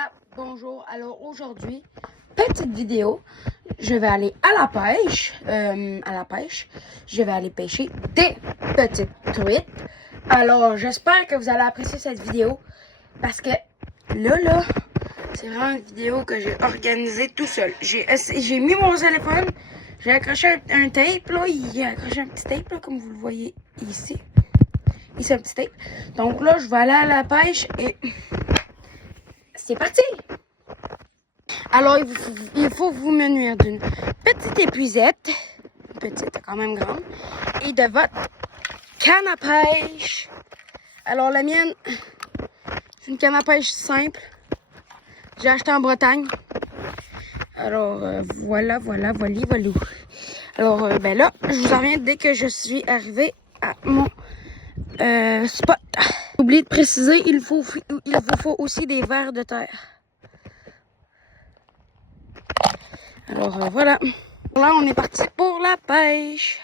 Crap, bonjour. Alors aujourd'hui, petite vidéo. Je vais aller à la pêche. Je vais aller pêcher des petites truites. Alors j'espère que vous allez apprécier cette vidéo. Parce que là, c'est vraiment une vidéo que j'ai organisée tout seul. J'ai mis mon téléphone. J'ai accroché un tape là. Il a accroché un petit tape là, comme vous le voyez ici. Ici un petit tape. Donc là, je vais aller à la pêche et c'est parti! Alors, il faut vous munir d'une petite épuisette, petite quand même grande, et de votre canne à pêche. Alors, la mienne, c'est une canne à pêche simple. J'ai acheté en Bretagne. Alors, voilà. Alors, ben là, je vous en reviens dès que je suis arrivée à mon spot. J'ai oublié de préciser, il vous faut aussi des vers de terre. Alors voilà. Là, on est parti pour la pêche.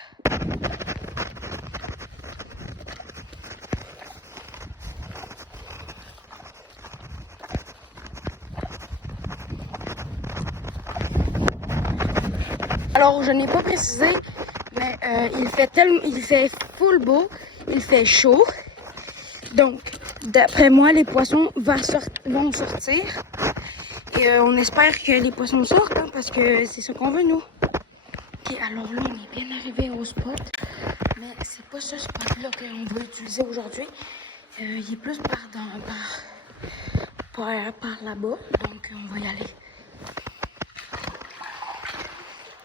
Alors, je n'ai pas précisé, mais il fait full beau, il fait chaud. Donc, d'après moi, les poissons vont sortir. Et on espère que les poissons sortent, hein, parce que c'est ce qu'on veut, nous. Ok, alors là, on est bien arrivé au spot. Mais c'est pas ce spot-là qu'on va utiliser aujourd'hui. Il est plus par là-bas. Donc, on va y aller.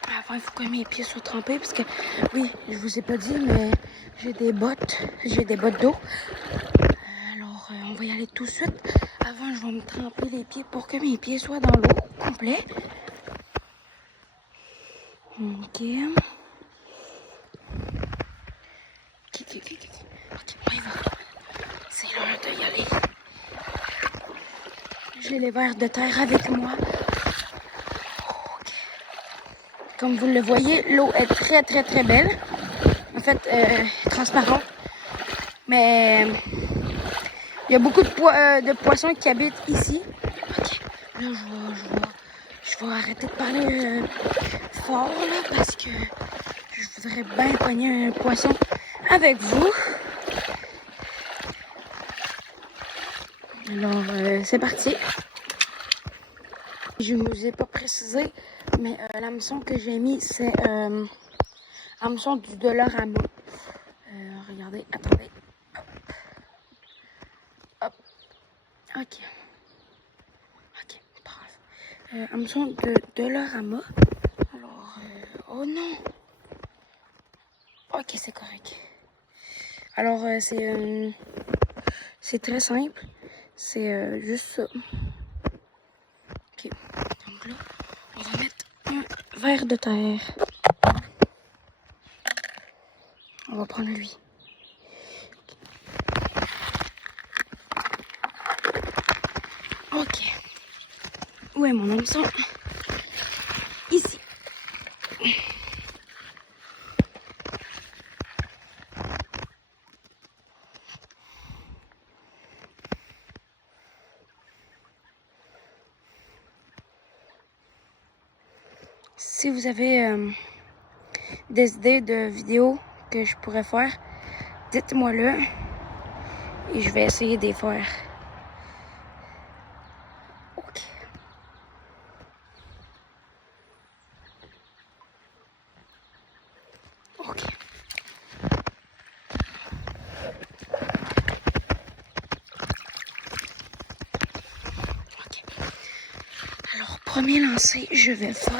Avant, il faut que mes pieds soient trempés parce que, oui, je vous ai pas dit, mais j'ai des bottes d'eau. Alors, on va y aller tout de suite. Avant, je vais me tremper les pieds pour que mes pieds soient dans l'eau complet. Ok, on y va. C'est l'heure de y aller. J'ai les vers de terre avec moi. Comme vous le voyez, l'eau est très belle. En fait, transparente. Mais il y a beaucoup de poissons qui habitent ici. Ok, là je vais arrêter de parler fort là parce que je voudrais bien pogner un poisson avec vous. Alors, c'est parti. Je ne vous ai pas précisé, mais l'hameçon que j'ai mis, c'est hameçon du Dollarama. Regardez, attendez. Hop. Ok, bref. Hameçon de Dollarama. Alors, oh non. Ok, c'est correct. Alors, c'est très simple. C'est juste ça. Ok, donc là, on va mettre un verre de terre. On va prendre lui. Ok. Où est mon hameçon? Ici. Si vous avez des idées de vidéos que je pourrais faire, dites-moi-le et je vais essayer de les faire. Ok. Ok. Ok. Alors, premier lancer, je vais faire.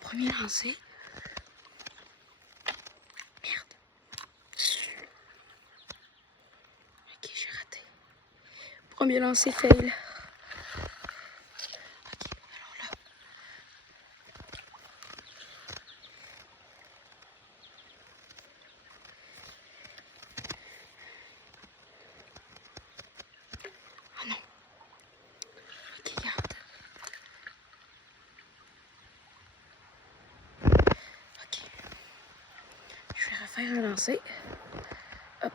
Premier lancer. Merde. Ok, j'ai raté. Premier lancer fail. Ok, alors là. Oh non. Ok, garde. Ok. Je vais refaire un lancer. Hop.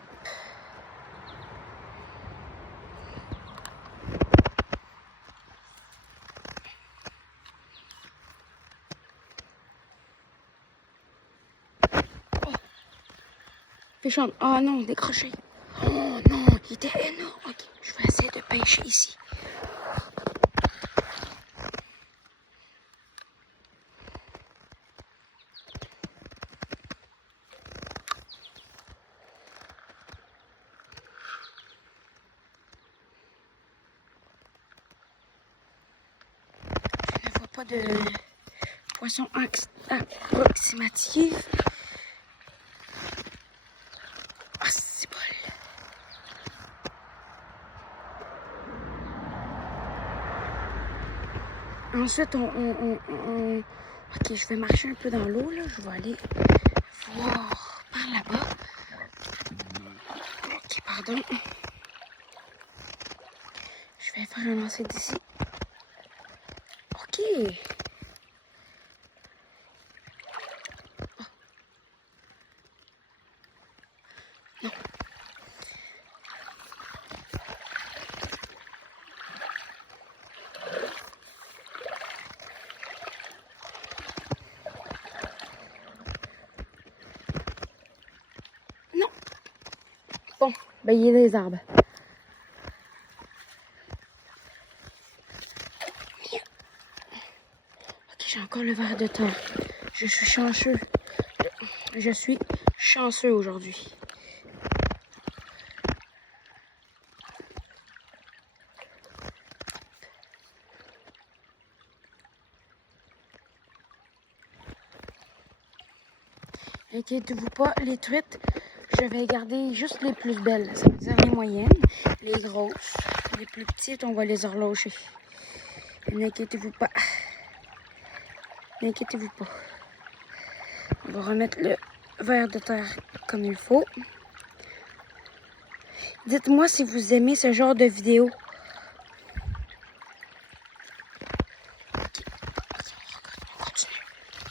Oh. Pêchant. Oh non, décroché. Oh non, il était énorme. Ok, je vais essayer de pêcher ici. Je ne vois pas de poisson approximatif. Ah, c'est bon. Ensuite, ok, je vais marcher un peu dans l'eau, là. Je vais aller voir par là-bas. Ok, pardon. Je vais faire un lancer d'ici. Ok. Oh. Non. Non. Bon, ben il y a des arbres. Ok, j'ai encore le ver de terre. Je suis chanceux. Je suis chanceux aujourd'hui. Inquiétez-vous pas, les truites, je vais garder juste les plus belles. Ça veut dire les moyennes, les grosses. Les plus petites, on va les horloger. N'inquiétez-vous pas. N'inquiétez-vous pas. On va remettre le ver de terre comme il faut. Dites-moi si vous aimez ce genre de vidéo.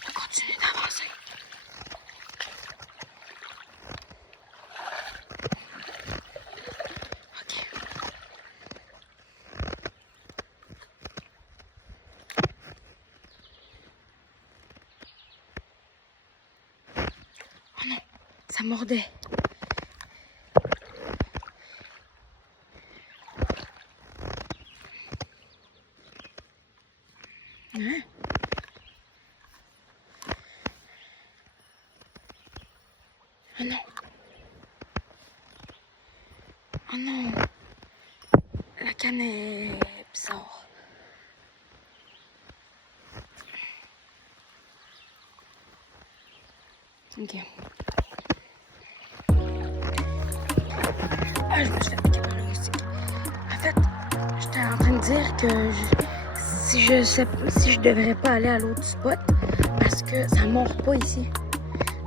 On continue d'avancer. Ok. Oh non, ça mordait. Hein? Oh non. Oh non. La canne est bizarre. Ok. Ah, je me suis fait piquer par le moustique. En fait, j'étais en train de dire que si je devrais pas aller à l'autre spot parce que ça mord pas ici.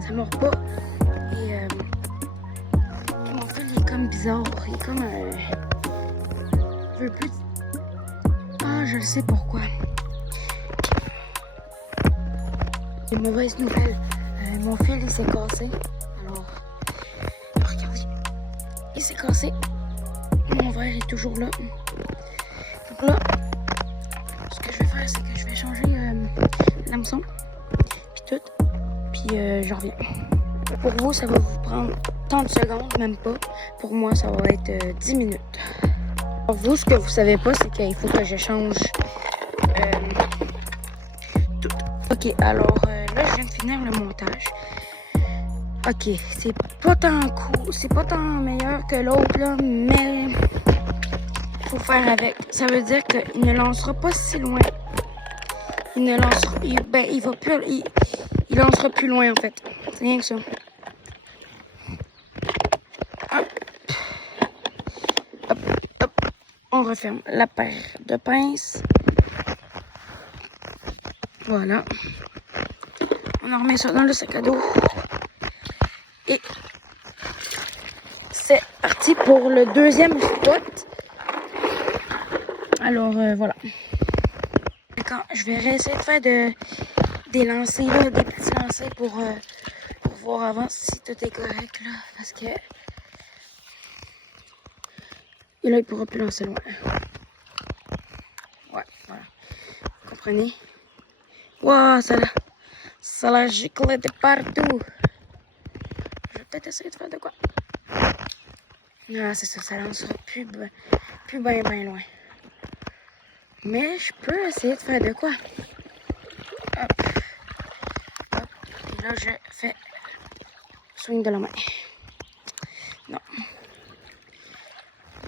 Ça mord pas. Et mon fil il est comme bizarre. Il est comme un peu plus. Ah, je le sais pourquoi. Une mauvaise nouvelle. Mon fil il s'est cassé. Alors, regardez. Il s'est cassé. Mon verre est toujours là. Donc là, ce que je vais faire, c'est que je vais changer l'hameçon. Puis tout. Puis je reviens. Pour vous, ça va vous prendre 30 secondes, même pas. Pour moi, ça va être 10 minutes. Pour vous, ce que vous savez pas, c'est qu'il faut que je change tout. Ok, alors là, je viens de finir le montage. Ok, c'est pas tant cool, c'est pas tant meilleur que l'autre, là, mais faut faire avec. Ça veut dire qu'il ne lancera pas si loin. Il ne lancera, il va plus, il lancera plus loin en fait. C'est rien que ça. Hop. Hop, hop. On referme la paire de pinces. Voilà. On en remet ça dans le sac à dos. Et c'est parti pour le deuxième spot. Alors voilà. Je vais essayer de faire des lancers, là, des petits lancers pour voir avant si tout est correct là. Parce que. Et là, il pourra plus lancer loin. Ouais, voilà. Vous comprenez? Wow, ça l'a giclé de partout. Je vais peut-être essayer de faire de quoi. Ah, c'est ça, ça lancera plus bien loin. Mais je peux essayer de faire de quoi. Hop. Hop. Et là, je fais swing de la main. Non.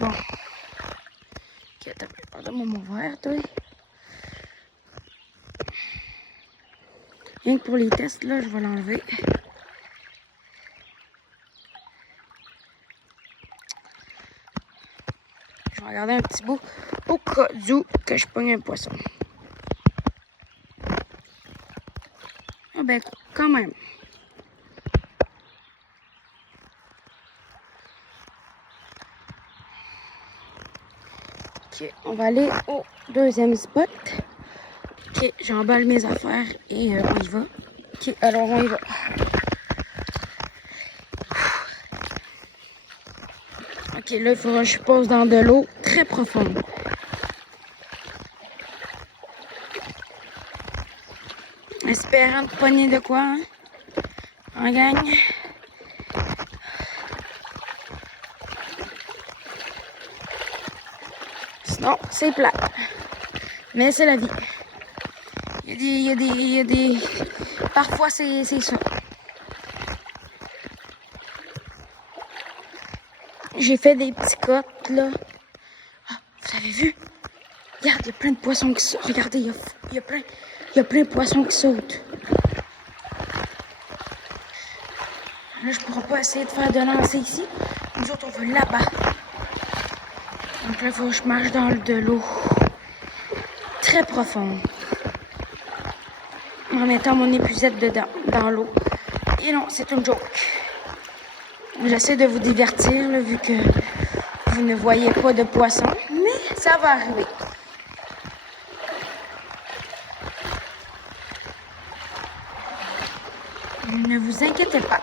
Bon. Ok, t'as pas de mon verre, toi. Rien que pour les tests, là, je vais l'enlever. Je vais regarder un petit bout au cas où que je pogne un poisson. Ah ben, quand même. Ok, on va aller au deuxième spot. Ok, j'emballe mes affaires et on y va. Ok, alors on y va. Ok, là, il faudra que je pose dans de l'eau très profonde. Espérant de pogner de quoi, hein? On gagne. Sinon, c'est plat. Mais c'est la vie. Il y a des... Parfois, c'est ça. J'ai fait des petits cotes, là. Ah, vous avez vu? Regarde, il y a plein de poissons qui sautent. Regardez, il y a plein de poissons qui sautent. Là, je pourrais pas essayer de faire de lancer ici. Nous autres, on va là-bas. Donc là, il faut que je marche dans de l'eau très profonde. En mettant mon épuisette dedans, dans l'eau. Et non, c'est une joke. J'essaie de vous divertir, là, vu que vous ne voyez pas de poisson. Mais ça va arriver. Ne vous inquiétez pas.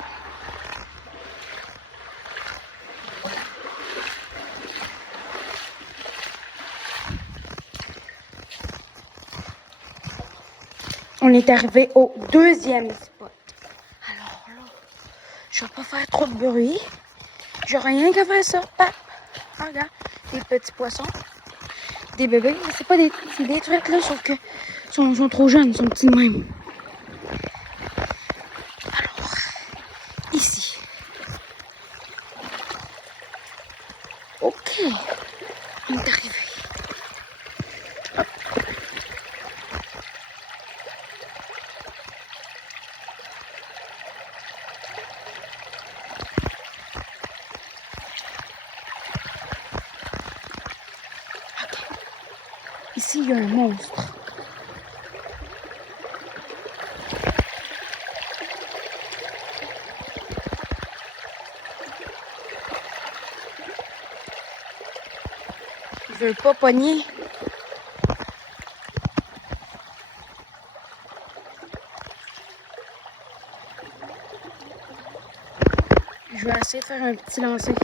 On est arrivé au deuxième spot. Alors là, je vais pas faire trop de bruit. J'ai rien qu'à faire ça. Ah, regarde, des petits poissons, des bébés. C'est pas des trucs là, sauf que sont trop jeunes, sont petits de même. Alors, ici. Ok, on est arrivé. Hop. Ici, il y a un monstre. Je veux pas pogner. Je vais essayer de faire un petit lancer.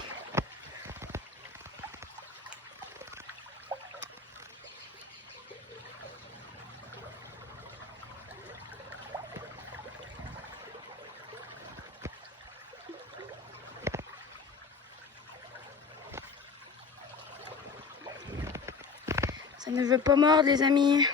Ça ne veut pas mordre, les amis.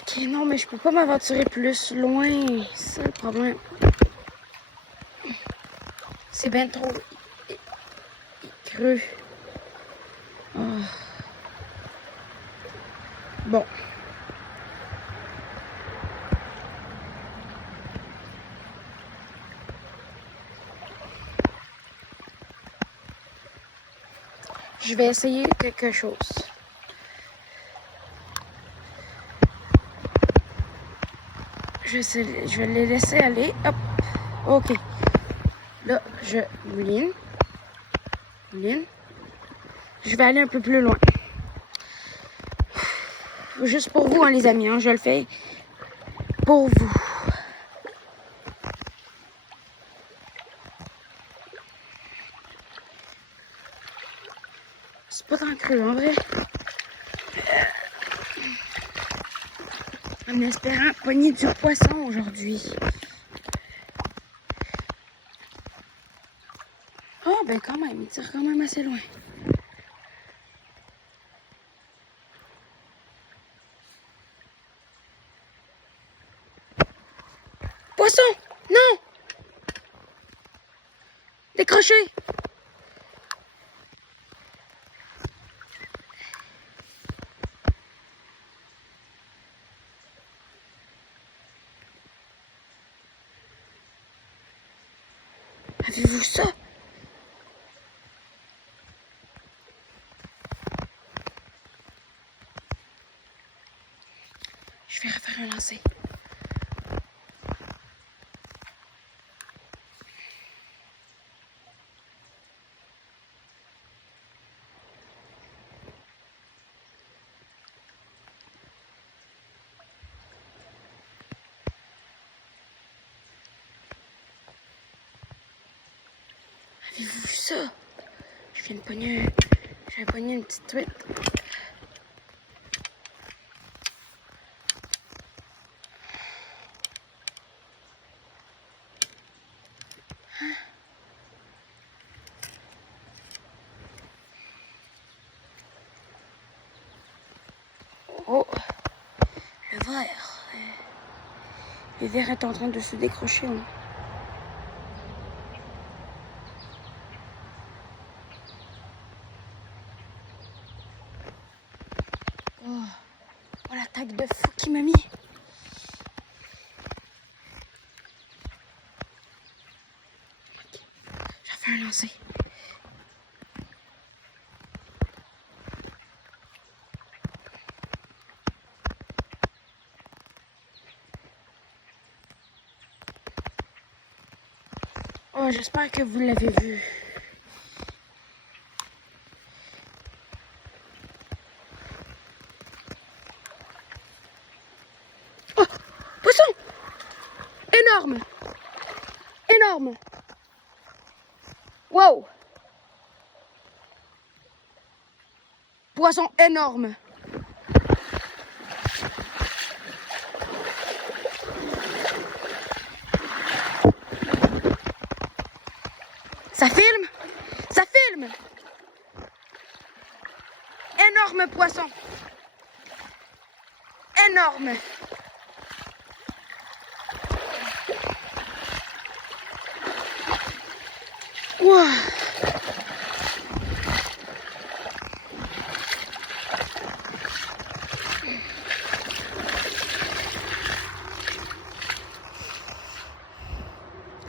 Ok, non, mais je peux pas m'aventurer plus loin. C'est le problème. C'est bien trop creux. Oh. Bon. Je vais essayer quelque chose. Je vais les laisser aller. Hop. OK. Là, je mouline. Je vais aller un peu plus loin. Juste pour vous, hein, les amis. Hein, je le fais pour vous. C'est pas tant creux, en vrai. En espérant pogner du poisson aujourd'hui. Oh, ben quand même, il tire quand même assez loin. Poisson! Non! Décroché! Avez-vous ça? Je vais refaire un lancer. Avez-vous vu ça? Je viens de pogner... J'avais pogné une petite truite. Oh, le verre. Le verre est en train de se décrocher. Hein. Oh, l'attaque de fou qui m'a mis. Ok, je vais faire un lancer. Oh, j'espère que vous l'avez vu. Oh, poisson! Énorme! Énorme! Wow! Poisson énorme! Ça filme? Ça filme! Énorme poisson! Énorme! Wow.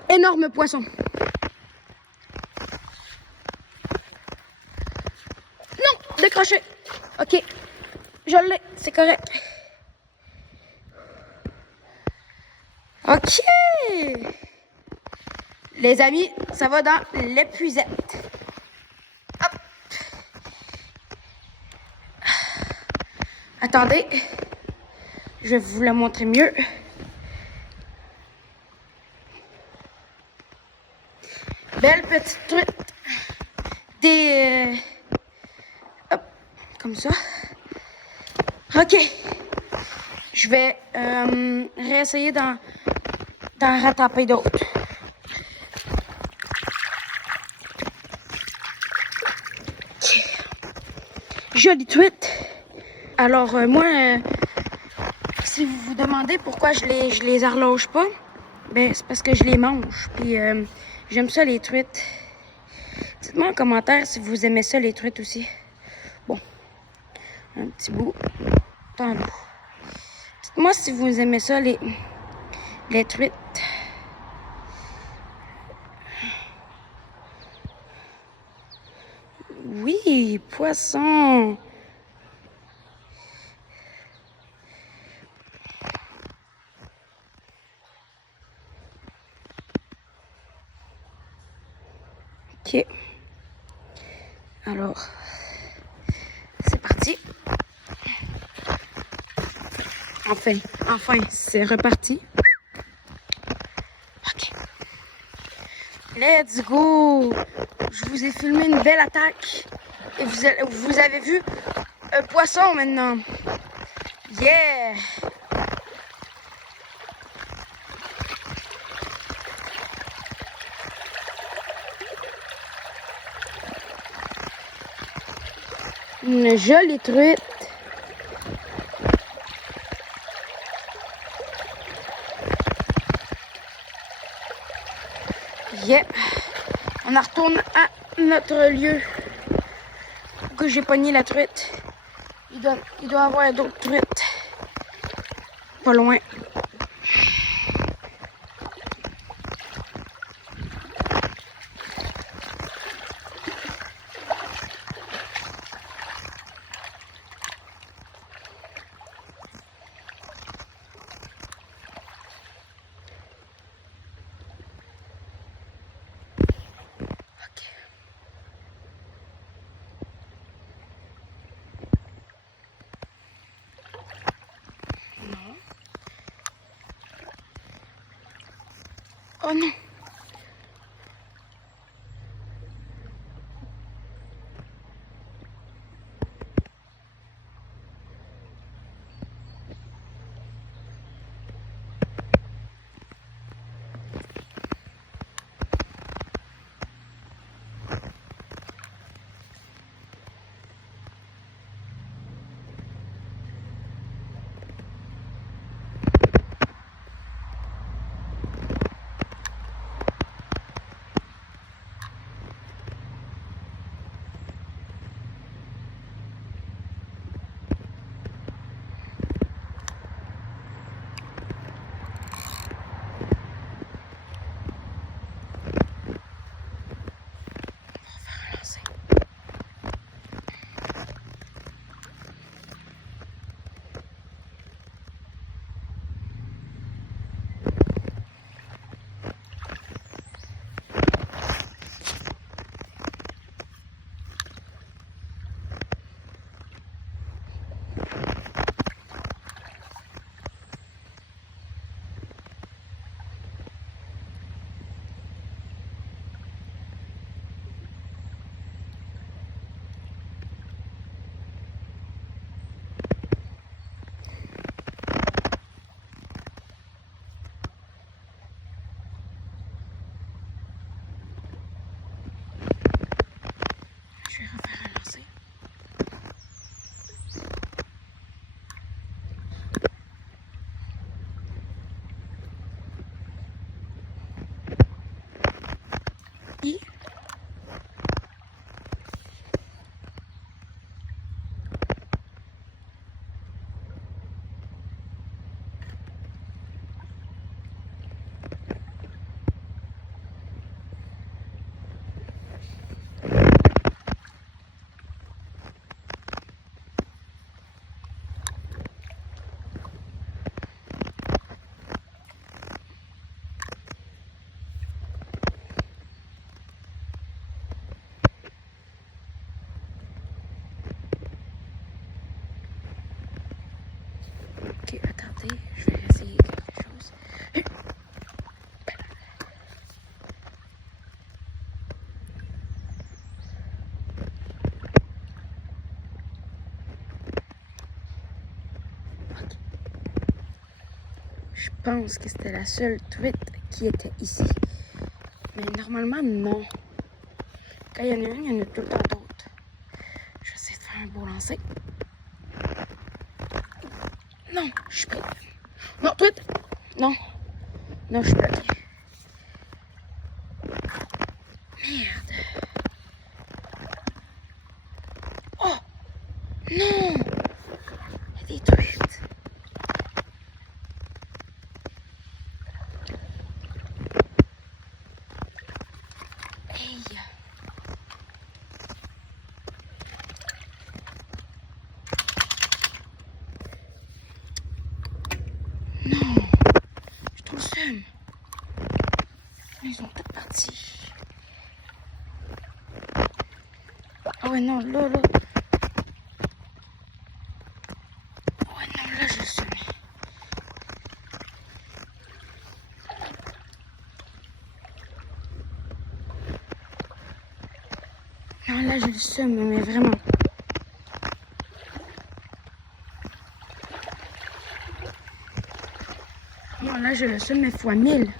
Énorme poisson. Non, décroché. Ok, je l'ai, c'est correct. Ok. Les amis, ça va dans l'épuisette. Hop. Attendez, je vais vous la montrer mieux. Belle petite truite. Des... hop, comme ça. Ok. Je vais réessayer d'en rattraper d'autres. Okay. Jolie truite. Alors, moi, si vous vous demandez pourquoi je les arloge pas, ben c'est parce que je les mange. Puis, j'aime ça, les truites. Dites-moi en commentaire si vous aimez ça, les truites aussi. Bon, un petit bout. Tant bout. Dites-moi si vous aimez ça, les truites. Oui, poisson. Ok. Alors, c'est parti. Enfin, c'est reparti. Ok. Let's go. Je vous ai filmé une belle attaque. Et vous avez vu un poisson maintenant. Yeah. Une jolie truite. Yeah. On en retourne à notre lieu que j'ai pogné la truite. Il doit y avoir d'autres truites. Pas loin. Oh non. Je vais refaire un lancer. I. Ok, attendez, je vais essayer quelque chose. Je pense que c'était la seule truite qui était ici. Mais normalement, non. Quand il y en a une, il y en a tout le temps d'autres. Je vais essayer de faire un beau lancer. Non, je suis bloquée. Non, truite! Non. Non, je suis bloquée. Merde. Oh! Non! Il y a des truites. Hey! Ils sont tous partis. Ah ouais, non, là. Ah ouais, non, là, je le semais. Non, là, je le sème, mais vraiment. Non, là, je le sème, mais fois 1000.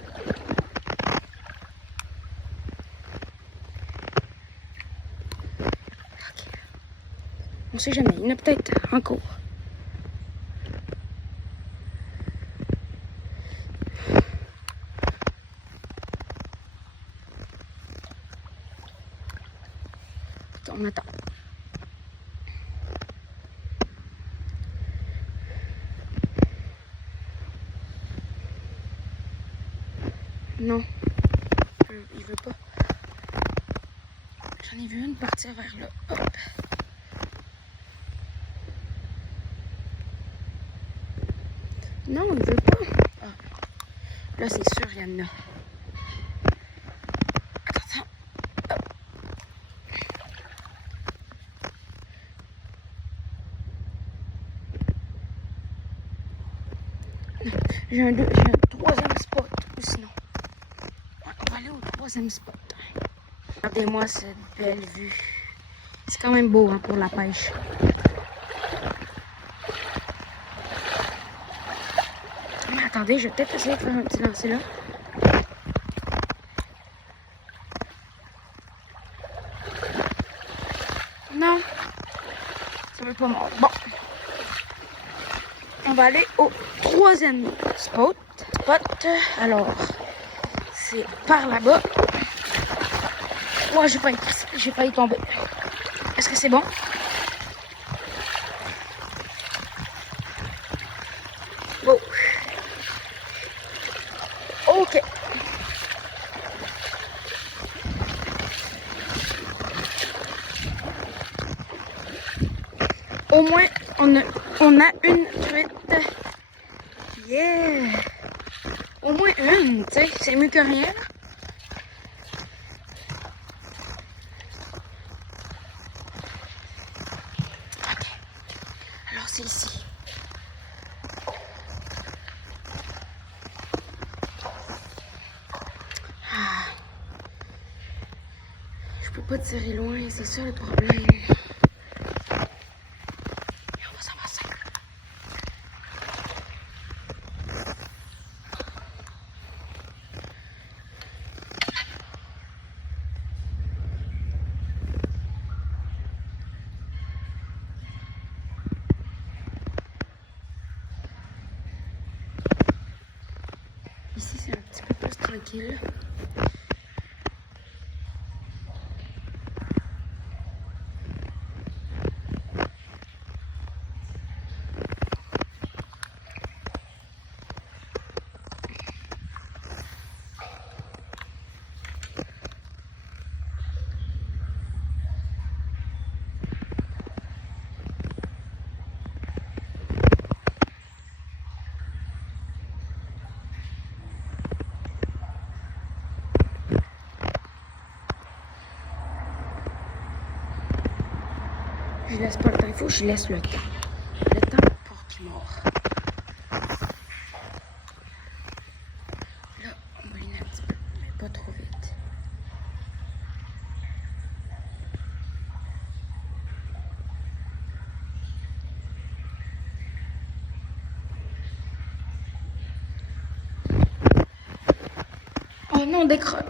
On sait jamais, il y en a peut-être encore. On attend. Non, il veut pas. J'en ai vu une partir vers là. Hop. Non, il veut pas. Ah. Là, c'est sûr, il y en a. Attends. Hop. J'ai un troisième spot, ou sinon. Ouais, on va aller au troisième spot. Regardez-moi cette belle vue. C'est quand même beau hein, pour la pêche. Mais attendez, je vais peut-être essayer de faire un petit lancer là. Non, ça veut pas mordre. Bon, on va aller au troisième spot. Alors, c'est par là-bas. Ouais, j'ai pas y tomber. Est-ce que c'est bon? Bon. Ok. Au moins, on a une truite. Yeah! Au moins une, tu sais, c'est mieux que rien. Ok. Alors, c'est ici. Ah. Je peux pas tirer loin, c'est ça le problème. Ici, c'est un petit peu plus tranquille. Je laisse pas le temps, il faut que je laisse le temps. Le temps porte mort. Là, on mouline un petit peu, mais pas trop vite. Oh non, décroché.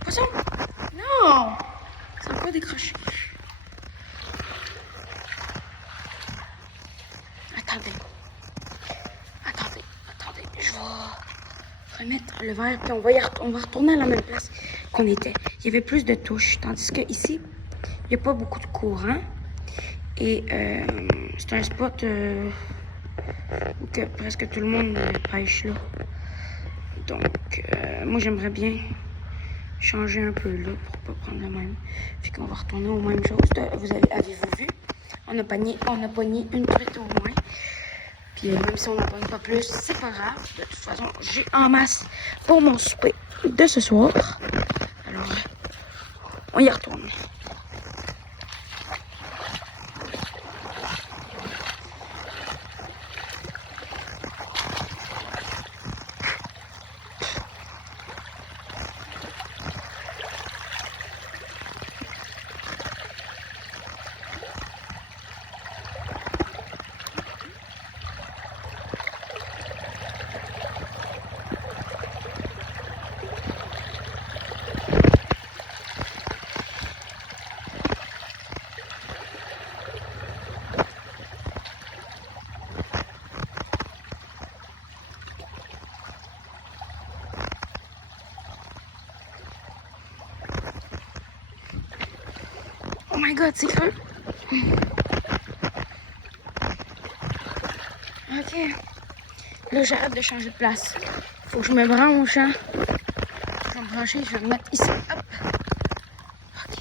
Poisson! Non! Ça n'a pas décroché. Attendez. Je vais remettre le verre, puis on va retourner à la même place qu'on était. Il y avait plus de touches, tandis que ici, il n'y a pas beaucoup de courant. Et c'est un spot où presque tout le monde pêche là. Donc, moi, j'aimerais bien changer un peu là pour pas prendre le même. Puis qu'on va retourner aux mêmes choses. Avez-vous vu? On a pogné une truite au moins. Puis même si on n'en pogne pas plus, c'est pas grave. De toute façon, j'ai en masse pour mon souper de ce soir. Alors, on y retourne. Oh my god, c'est creux. Ok. Là, j'arrête de changer de place. Faut que je me branche, hein. Je vais me brancher, je vais me mettre ici. Hop. Ok.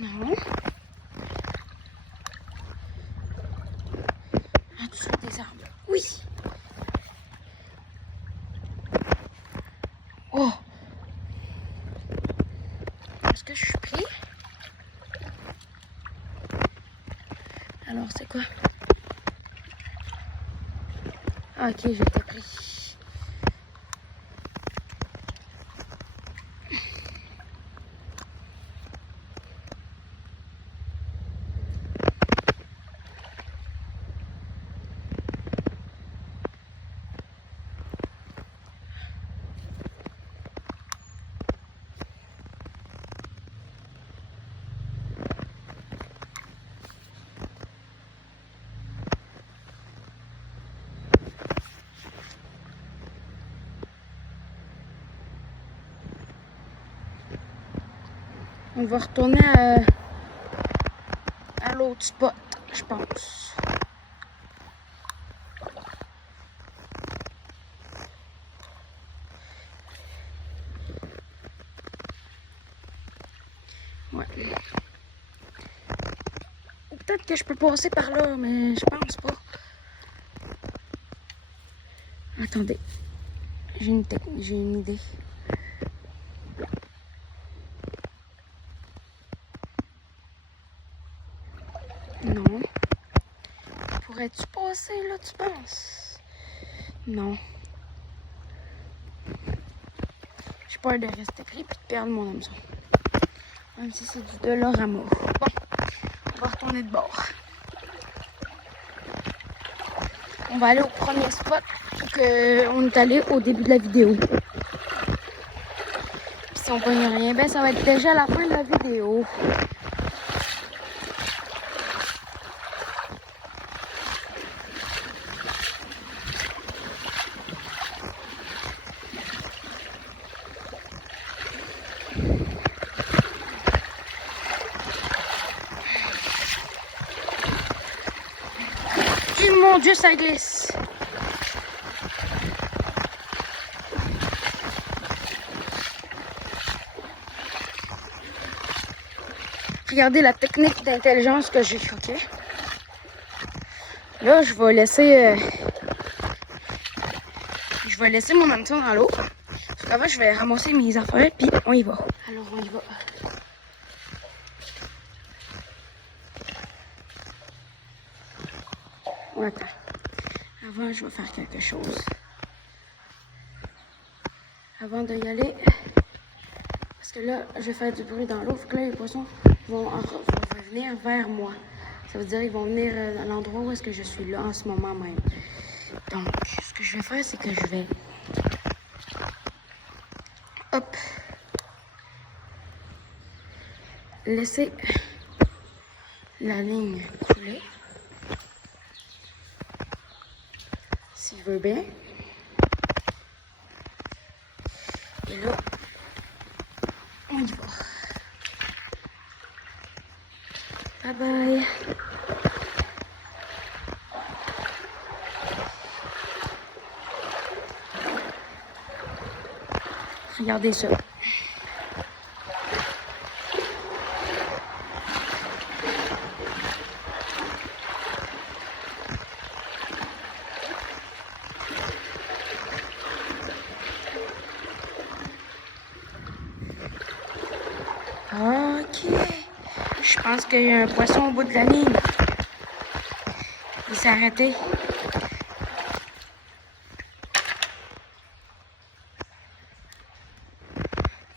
Non. Ah, toujours des arbres. Oui. Oh. Est-ce que je suis pris? Alors, c'est quoi? Ah, ok, j'étais pris. On va retourner à l'autre spot, je pense. Ouais. Peut-être que je peux passer par là, mais je pense pas. Attendez. J'ai une idée. Non. Pourrais-tu passer là, tu penses? Non. J'ai peur de rester pris et de perdre mon hameçon. Même si c'est du Dolorama. Bon, on va retourner de bord. On va aller au premier spot qu'on est allé au début de la vidéo. Puis si on pogne rien, ben ça va être déjà la fin de la vidéo. Et mon Dieu, ça glisse. Regardez la technique d'intelligence que j'ai, ok? Là, je vais laisser mon hameçon dans l'eau. Là-bas, je vais ramasser mes affaires, puis on y va. Alors, on y va. Oh, attends. Avant, je vais faire quelque chose. Avant d'y aller, parce que là, je vais faire du bruit dans l'eau. Faut que là, les poissons vont venir vers moi. Ça veut dire qu'ils vont venir à l'endroit où est-ce que je suis là en ce moment même. Donc, ce que je vais faire, c'est que je vais... Hop. Laisser la ligne couler. S'il veut bien. Et là, on on y va. Bye bye. Regardez ça. Ok. Je pense qu'il y a un poisson au bout de la ligne. Il s'est arrêté.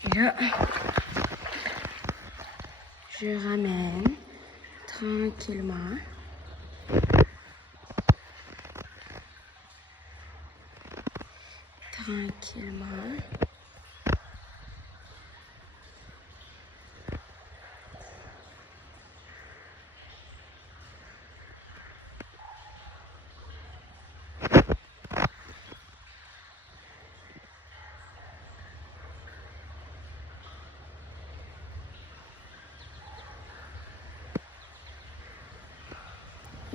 Et là, je ramène tranquillement. Tranquillement.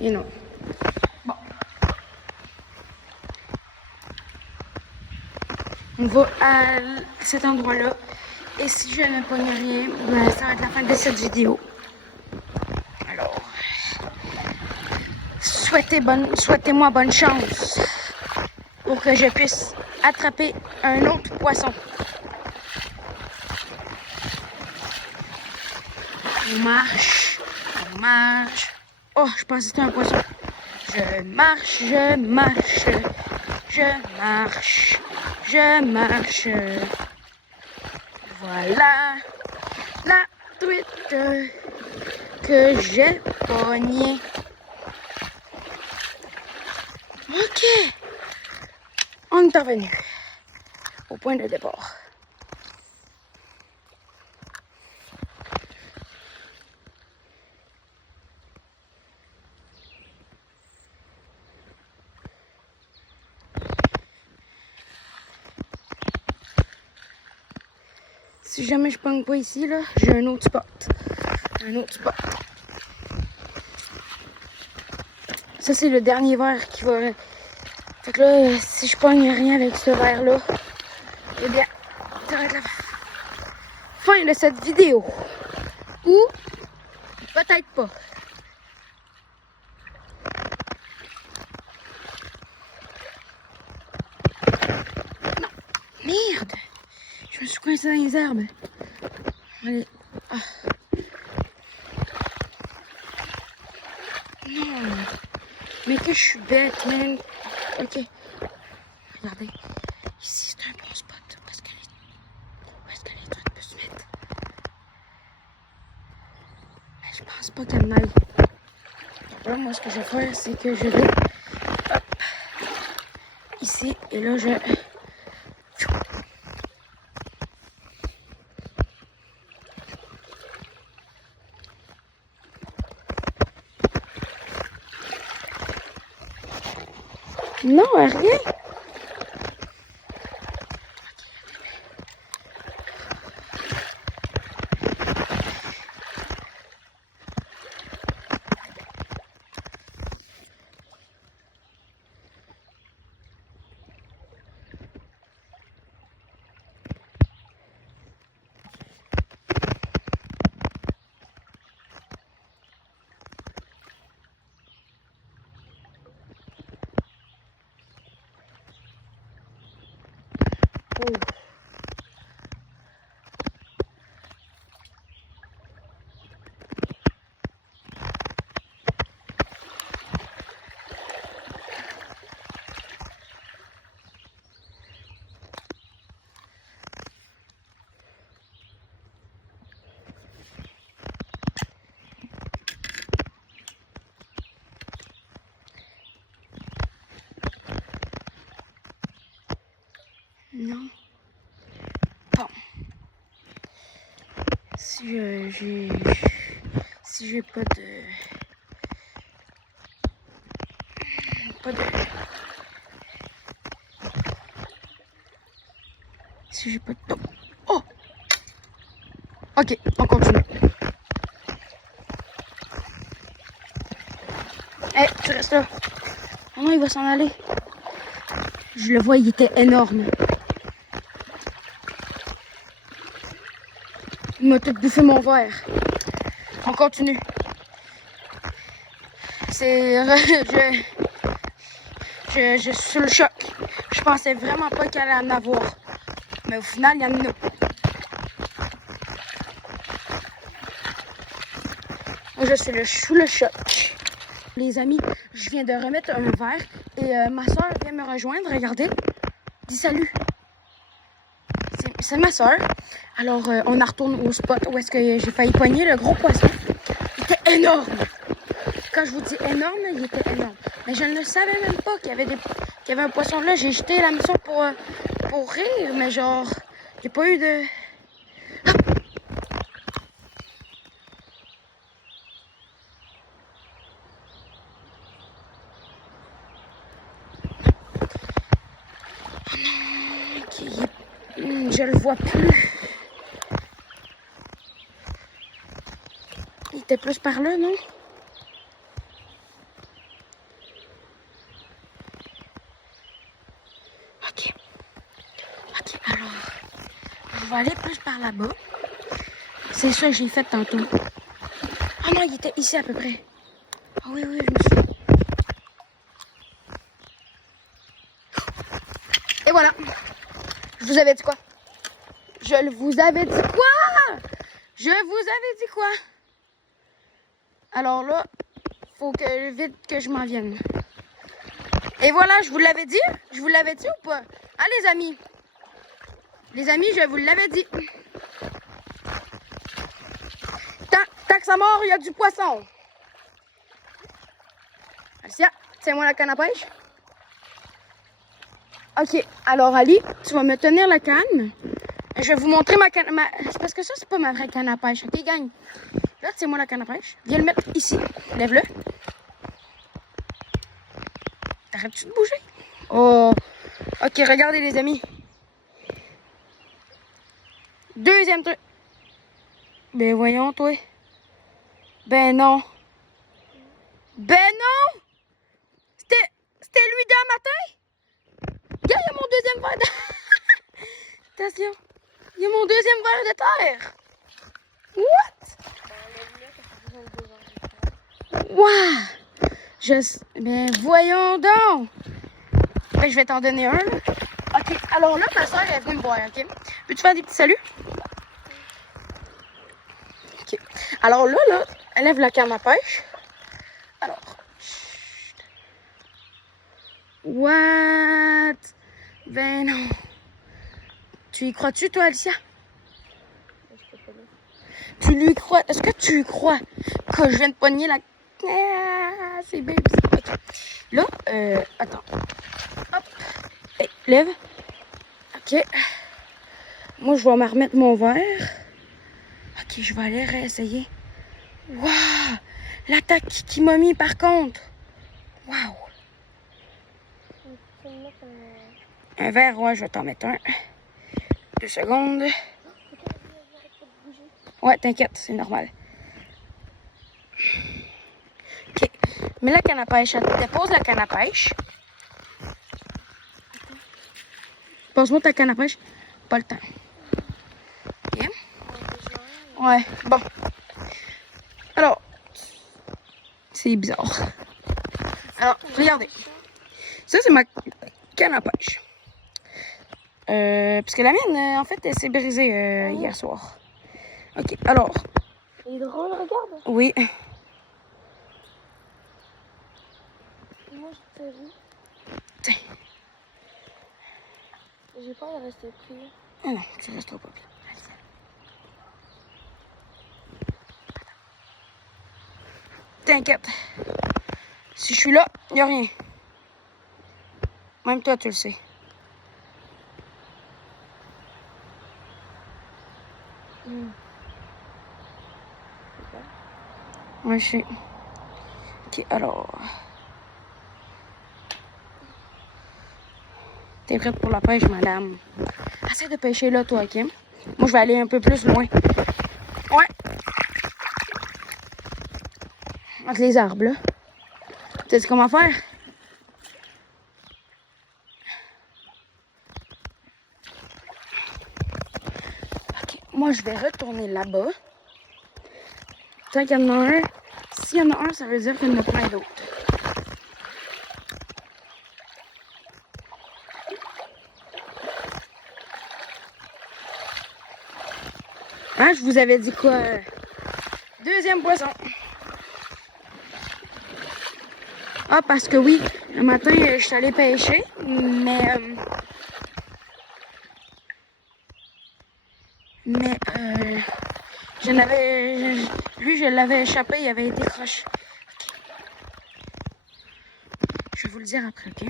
Et non. Bon. On va à cet endroit-là. Et si je ne pogne rien, ben, ça va être la fin de cette vidéo. Alors, souhaitez-moi bonne chance pour que je puisse attraper un autre poisson. On marche, on marche. Oh, je pensais que c'était un poisson. Je marche, je marche, je marche, je marche. Voilà la truite que j'ai pognée. Ok, on est revenu au point de départ. Si jamais je pogne pas ici, là, j'ai un autre spot. Un autre spot. Ça, c'est le dernier verre qui va... Fait que là, si je pogne rien avec ce verre-là, eh bien, ça va être la fin de cette vidéo. Ou peut-être pas. Non. Merde! Je me suis coincé dans les herbes. Allez. Ah. Non. Mais que je suis bête, man. Ok. Regardez. Ici, c'est un bon spot. Où est-ce que les trucs peuvent se mettre? Mais je pense pas qu'elle m'aille. Là, moi, ce que je vais faire, c'est que je vais... Hop. Ici. Et là, je... Non, rien. Oh. Non. Bon. Si j'ai pas de... Si j'ai pas de... Oh! Ok, on continue. Hé, tu restes là. Oh non, il va s'en aller. Je le vois, il était énorme. Il m'a tout bouffé mon verre. On continue. Je suis sous le choc. Je pensais vraiment pas qu'il allait en avoir. Mais au final, il y en a. Je suis sous le choc. Les amis, je viens de remettre un verre et ma soeur vient me rejoindre. Regardez. Dis salut. C'est ma soeur. Alors, on en retourne au spot où est-ce que j'ai failli pogner le gros poisson. Il était énorme. Quand je vous dis énorme, il était énorme. Mais je ne savais même pas qu'il y avait un poisson là. J'ai jeté la mission pour rire, mais genre, il n'y a pas eu de... Oh non, ok, je le vois plus. Il était plus par là, non? Ok. Ok, alors, je vais aller plus par là-bas. C'est ça que j'ai fait tantôt. Ah non, il était ici à peu près. Ah oui, oui, je me souviens. Et voilà. Je vous avais dit quoi? Je vous avais dit quoi? Je vous avais dit quoi? Alors là, faut que vite que je m'en vienne. Et voilà, je vous l'avais dit? Je vous l'avais dit ou pas? Hein, les amis? Les amis, je vous l'avais dit. Tant que ça mord, il y a du poisson. Alicia, tiens-moi la canne à pêche. Ok, alors Ali, tu vas me tenir la canne. Je vais vous montrer ma canne. C'est parce que ça, c'est pas ma vraie canne à pêche. Ok, gagne. Là, tiens-moi la canne à pêche. Viens le mettre ici. Lève-le. T'arrêtes-tu de bouger? Oh. Ok, regardez les amis. Deuxième truc. Ben voyons, toi. Ben non. Ben non! C'était lui d'un matin? Regarde, il y a mon deuxième verre de... Attention. Il y a mon deuxième verre de terre. What? Wow! Ben voyons donc. Ben, je vais t'en donner un, là. Ok, alors là, ma soeur est venue me voir, ok? Peux-tu faire des petits saluts? Ok. Alors là, elle lève la canne à pêche. Alors. What? Ben non. Tu y crois-tu, toi, Alicia? Tu lui crois? Est-ce que tu y crois que je viens de pogner la... Ah, c'est bien. Ok. Là, attends. Hop. Hey, lève. Ok. Moi, je vais me remettre mon verre. Ok, je vais aller réessayer. Waouh! L'attaque qui m'a mis, par contre. Waouh! Un verre, ouais, je vais t'en mettre un. 2 secondes. Ouais, t'inquiète, c'est normal. Ok. Mets la canne à pêche. Dépose la canne à pêche. Pose-moi ta canne à pêche. Pas le temps. Ok. Ouais, bon. Alors, c'est bizarre. Alors, regardez. Ça, c'est ma canne à pêche. Parce que la mienne, en fait, elle s'est brisée hier soir. Ok, alors. Il est drôle, regarde. Oui. Moi, je te ris. Tiens. J'ai pas de rester pris. Ah non, tu resteras pas pris. T'inquiète. Si je suis là, il n'y a rien. Même toi, tu le sais. Ouais, je sais. Ok, alors. T'es prête pour la pêche, madame? Essaie de pêcher là, toi, ok? Moi, je vais aller un peu plus loin. Ouais. Entre les arbres, là. Tu sais comment faire? Ok, moi je vais retourner là-bas. Tant qu'il y en a un, s'il y en a un, ça veut dire qu'il y en a plein d'autres. Hein, je vous avais dit quoi? Deuxième poisson. Ah, parce que oui, un matin, je suis allée pêcher, mais lui, je l'avais échappé, il avait été croche. Okay. Je vais vous le dire après, ok?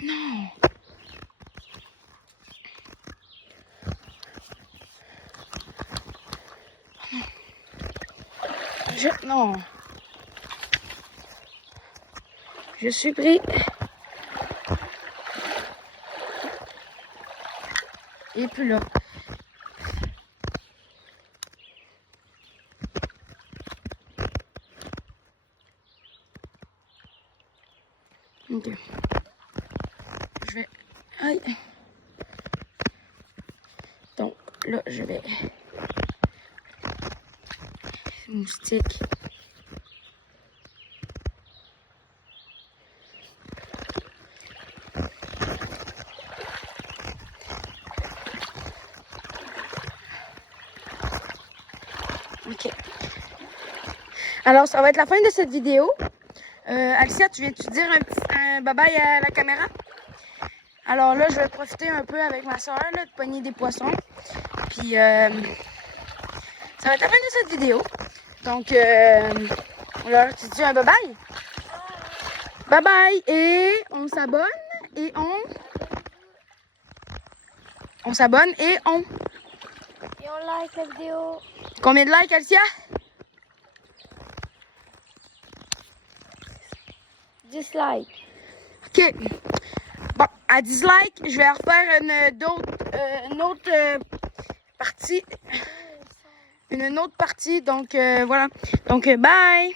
Non. Non. Je suis pris. Il est plus là. Ok. Je vais... Aïe. Donc, là, je vais... Moustique. Ok. Alors, ça va être la fin de cette vidéo. Alicia, tu viens-tu dire un bye-bye à la caméra? Alors là, je vais profiter un peu avec ma soeur de pogner des poissons. Puis, ça va être la fin de cette vidéo. Donc, là, tu dis un bye-bye? Bye-bye! Et on s'abonne et on s'abonne et on... Et on like la vidéo. Combien de likes, Alicia? 10 likes. Ok. Bon, à 10 likes, je vais refaire une autre partie. Une autre partie. Donc, voilà. Donc, bye!